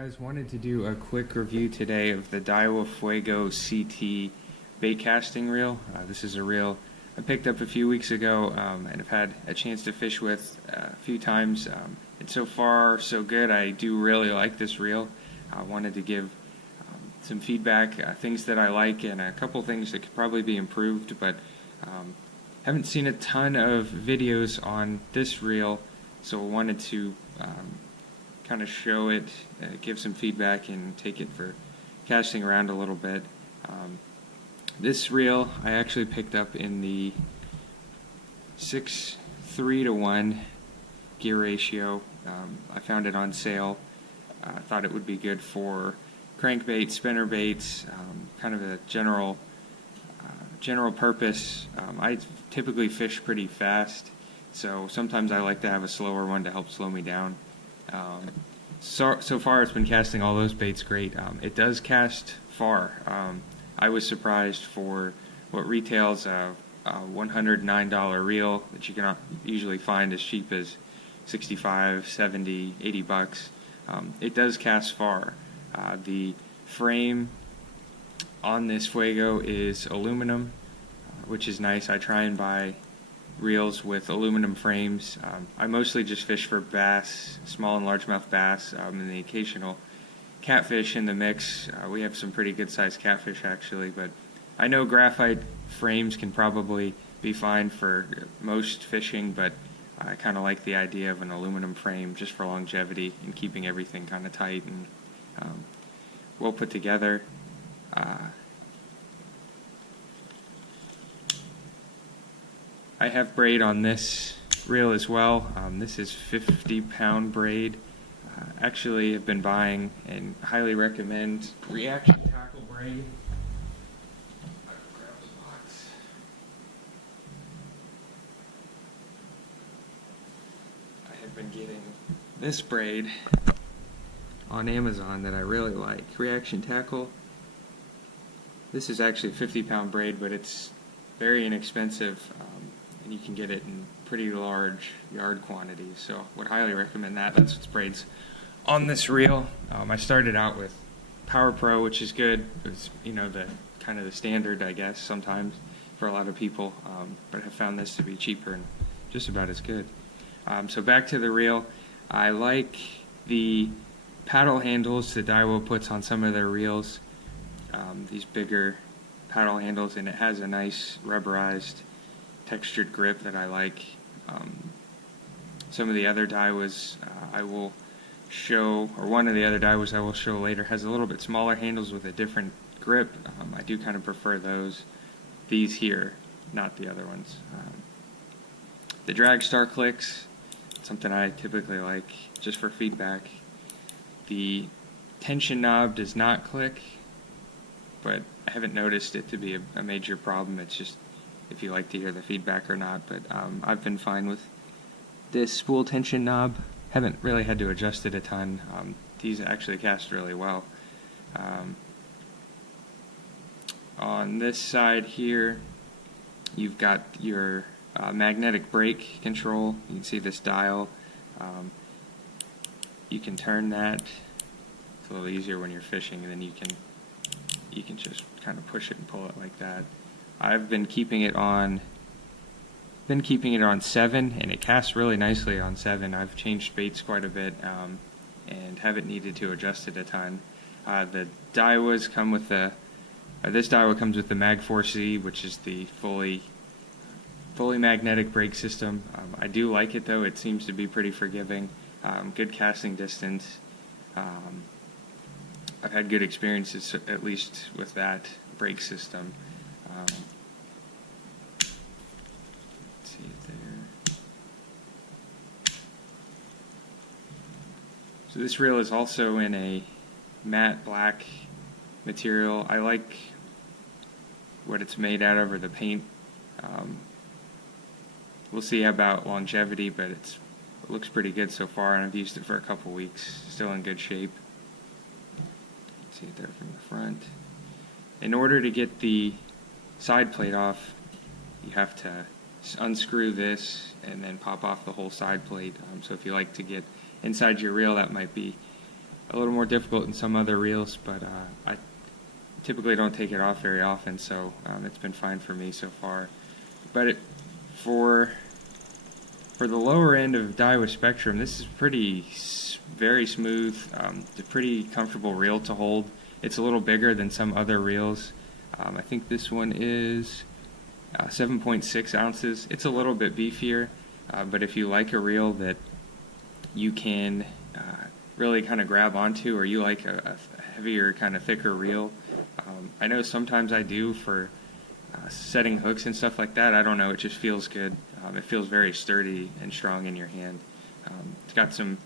Guys, wanted to do a quick review today of the Daiwa Fuego CT baitcasting reel. This is a reel I picked up a few weeks ago and have had a chance to fish with a few times. And so far so good. I do really like this reel. I wanted to give some feedback, things that I like, and a couple things that could probably be improved, but haven't seen a ton of videos on this reel, so I wanted to kind of show it, give some feedback, and take it for casting around a little bit. This reel I actually picked up in the 6:3:1 gear ratio. I found it on sale. I thought it would be good for crankbait, spinner baits, kind of a general purpose. I typically fish pretty fast, so sometimes I like to have a slower one to help slow me down. So far it's been casting all those baits great. It does cast far. I was surprised for what retails a $109 reel that you cannot usually find as cheap as 65, 70, 80 bucks. It does cast far. The frame on this Fuego is aluminum, which is nice. I try and buy reels with aluminum frames. I mostly just fish for bass, small and largemouth bass, and the occasional catfish in the mix. We have some pretty good sized catfish actually, but I know graphite frames can probably be fine for most fishing, but I kind of like the idea of an aluminum frame just for longevity and keeping everything kind of tight and well put together. I have braid on this reel as well. This is 50-pound braid. Actually, have been buying and highly recommend reaction tackle braid. I have been getting this braid on Amazon that I really like. Reaction tackle. This is actually a 50-pound braid, but it's very inexpensive, and you can get it in pretty large yard quantities, so would highly recommend that. That's what's braids on this reel. I started out with Power Pro, which is good. It's, you know, the kind of the standard, I guess, sometimes for a lot of people, but I have found this to be cheaper and just about as good. So back to the reel. I like the paddle handles that Daiwa puts on some of their reels, these bigger paddle handles, and it has a nice rubberized textured grip that I like. Some of the other Daiwas I will show, or one of the other Daiwas I will show later, has a little bit smaller handles with a different grip. I do kind of prefer these here, not the other ones. The drag star clicks, something I typically like just for feedback. The tension knob does not click, but I haven't noticed it to be a major problem. It's just if you like to hear the feedback or not, but I've been fine with this spool tension knob. Haven't really had to adjust it a ton. These actually cast really well. On this side here, you've got your magnetic brake control. You can see this dial. You can turn that. It's a little easier when you're fishing, and then you can just kind of push it and pull it like that. I've been keeping it on 7, and it casts really nicely on 7. I've changed baits quite a bit and haven't needed to adjust it a ton. The Daiwas come with this Daiwa comes with the Mag 4C, which is the fully magnetic brake system. I do like it though. It seems to be pretty forgiving. Good casting distance. I've had good experiences, at least with that brake system. Let's see it there. So this reel is also in a matte black material. I like what it's made out of, or the paint. We'll see about longevity, but it looks pretty good so far, and I've used it for a couple weeks. Still in good shape. See it there from the front. In order to get the side plate off, you have to unscrew this and then pop off the whole side plate. So if you like to get inside your reel, that might be a little more difficult than some other reels, but I typically don't take it off very often, so it's been fine for me so far. But for the lower end of Daiwa Spectrum, this is very smooth. It's a pretty comfortable reel to hold. It's a little bigger than some other reels. I think this one is 7.6 ounces. It's a little bit beefier, but if you like a reel that you can really kind of grab onto, or you like a heavier, kind of thicker reel, I know sometimes I do for setting hooks and stuff like that. I don't know, it just feels good. It feels very sturdy and strong in your hand. It's got some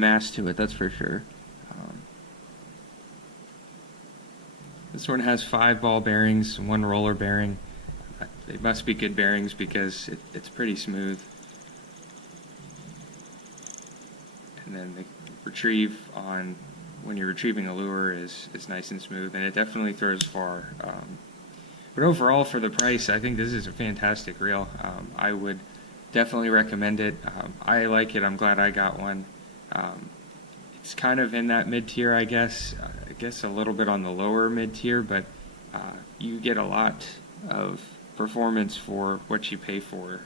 mass to it, that's for sure. This one has 5 ball bearings and 1 roller bearing. They must be good bearings because it's pretty smooth. And then the retrieve when you're retrieving a lure is nice and smooth, and it definitely throws far. But overall, for the price, I think this is a fantastic reel. I would definitely recommend it. I like it. I'm glad I got one. It's kind of in that mid-tier, I guess. I guess a little bit on the lower mid-tier, but you get a lot of performance for what you pay for.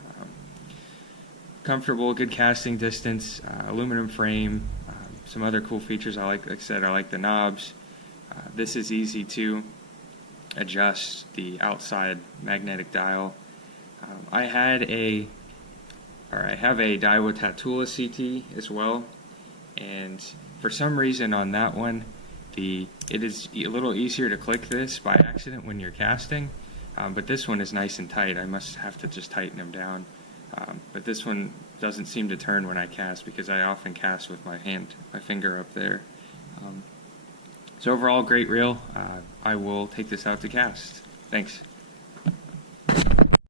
Comfortable, good casting distance, aluminum frame, some other cool features. Like I said, I like the knobs. This is easy to adjust the outside magnetic dial. I have a Daiwa Tatula CT as well, and for some reason on that one, it is a little easier to click this by accident when you're casting, but this one is nice and tight. I must have to just tighten them down. But this one doesn't seem to turn when I cast, because I often cast with my finger up there. So overall, great reel. I will take this out to cast. Thanks.